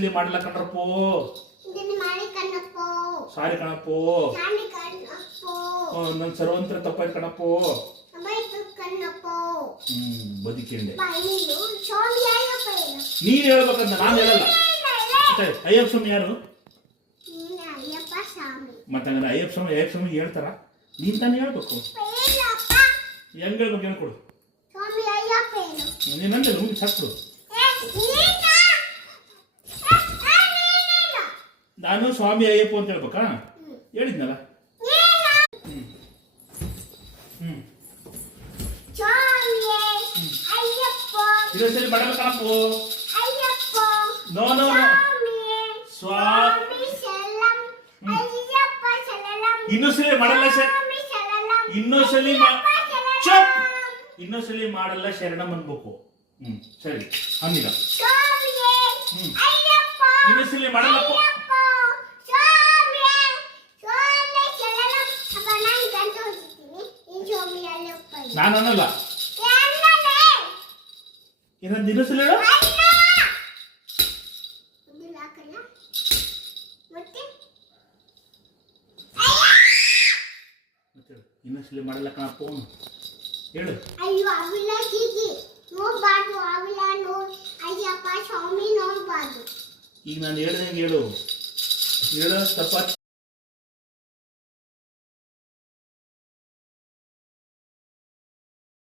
ಇಲ್ಲಿ ಮಾಡಲ್ಲ ಕಣ್ರಪ್ಪೋ. ಸಾರಿ ಕಣಪ್ಪೋ. ನನ್ ಸರ್ವಂತ್ರ ತಪ್ಪಾಯ್ತು ಕಣಪ್ಪೋ. ಬದುಕಿಂಡೆ ನೀನ್ ಹೇಳ್ಬೇಕಂತ ನಾನು ಹೇಳಲ್ಲ. ಅಯ್ಯಪ್ಪ ಸ್ವಾಮಿ ಯಾರು ಮತ್ತೆ ಅಯ್ಯಪ್ಪ ಸ್ವಾಮಿ ಹೇಳ್ತಾರ? ನೀನ್ ತಾನೇ ಹೇಳ್ಬೇಕು. ಹೆಂಗ್ ಹೇಳ್ಬೇಕು ಹೇಳ್ಕೊಡು. ನೀನಂದ್ರೆ ನಿಮ್ಗೆ ಸಕ್ರು ನಾನು ಸ್ವಾಮಿ ಅಯ್ಯಪ್ಪ ಅಂತ ಹೇಳ್ಬೇಕಾ? ಹೇಳಿದ್ನಲ್ಲ. ಇನ್ನೊಂದ್ಸಲಿ ಮಾಡಲ್ಲ ಕಣಪ್ಪು. ನೋ ನೋ ಸ್ವಾಮಿ ಇನ್ನೊಂದ್ಸಲಿ ಮಾಡಲ್ಲ ಸರ್. ಇನ್ನೊಂದ್ಸಲಿ ಮಾಡಲ್ಲ ಶರಣಂ ಅನ್ಬೇಕು. ಸರಿ ಅಂದಿಲ್ಲ. ಇನ್ನೊಂದ್ಸಲಿ ಮಾಡಲ್ಲಪ್ಪ. ನಾನು ಅನ್ನಲ್ಲ. ಇನ್ನೊಂದು ಇನ್ನೊಂದ್ಸಲಿ ಹೇಳು. ಇನ್ನೊಂದ್ಸಲಿ ಮಾಡಲ್ಲ ಕಣಪ್ಪ ಹೇಳು. ಅಯ್ಯೋ ಅವಿಲ್ಲ ಹೀಗೆ ನೋಡ್ಬಾರ್ದು. ಅವಿಲ್ಲ ಅಯ್ಯಪ್ಪ ಸ್ವಾಮಿ ನೋಡ್ಬಾರ್ದು. ಈಗ ನಾನು ಹೇಳ್ದಂಗೆ ಹೇಳು. ಹೇಳೋ ತಪ್ಪ.